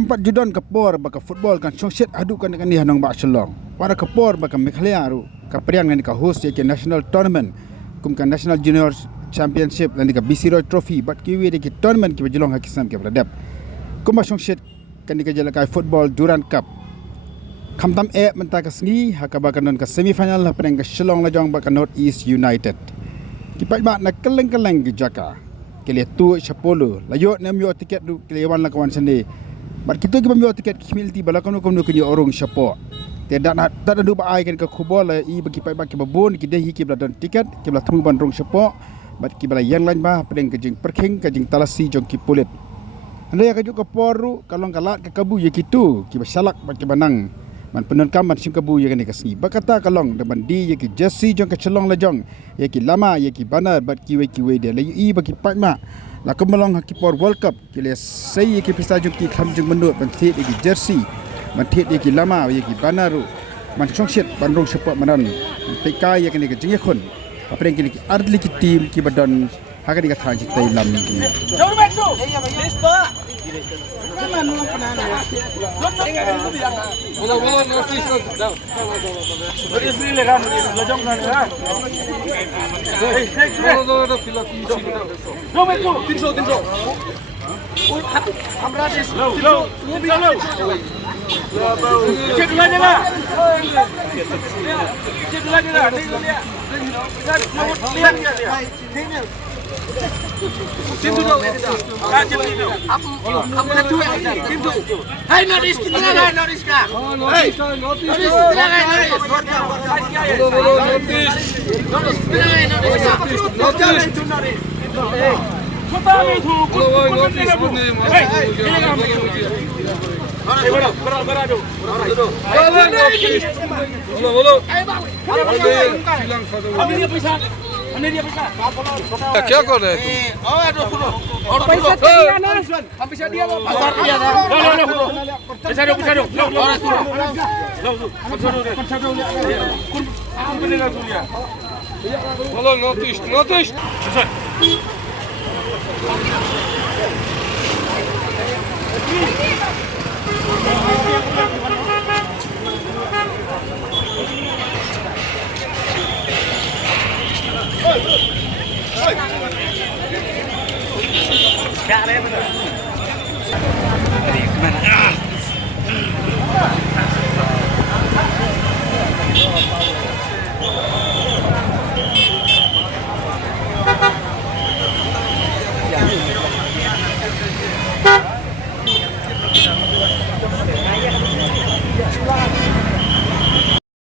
Kampat judon kapor baka football kan Shongshit adu kan dengan ni hanong bak Shalong. Wara kapor baka Mekhlea aru kapriang nan ka host ke national tournament kum kan national junior championship dan ka BC Roy trophy bat kiwi de ki tournament ki bajulong hakisam ke bradap. Kum Shongshit kan di ka jalakai football Durand Cup. Kamtam menta ka sngi hakaba kan ka semi final la penang ka Shalong la jong baka North East United. Kipat mak nak keleng-keleng ke Jaka. Kele tu Polo. Layot nam yo tiket du kelewan la kawan sende. Mat kita ke pembawa tiket kimilti bala kono kono ke orang Syapo. Tidak nak tak ada ba ai kan ke kubol la i bagi pai bagi babon ki dehi ki bala don tiket ki bala temu ban rong Syapo. Mat ki bala yang lain ba pedeng ke jing perking ke jing talasi jong ki pulit. Anda ya ke poru kalong kalat ke kabu ye kitu ki basalak bat ki banang. Man penon kam man sim kabu ye kan ke sni. Bakata kalong de bandi ye ki jersey jong ke celong la jong. Ye ki lama ye ki banar bat ki we de la i bagi pai mak. La kemelong hakipor World Cup kile sei ki pisa jung ki kham jung menut ban thit ki jersey ban thit ki lama ye ki banaru man Shongshit bandung support manan PK ye kan ke jing khon apreng ki ardli ki team ki badon hakani ka thang chi tai lam ki jor bet su listo kaman no panana bola no fish down beri free le kan lo jong kan ha no fila ki no bet su tinso हमरा देश लो cek dulu aja lah cek dulu aja lah lihat dia Tintu dong. Apa tu? Tintu. Hai notis kita kan notis ka. Hai notis kita kan notis. Notis. Kota itu. Hei, berado. क्या कर रहे हैं और पैसा दिया ना हम पैसा दिया वो pasar dia dah पैसा dong बोलो नोटिस Hey!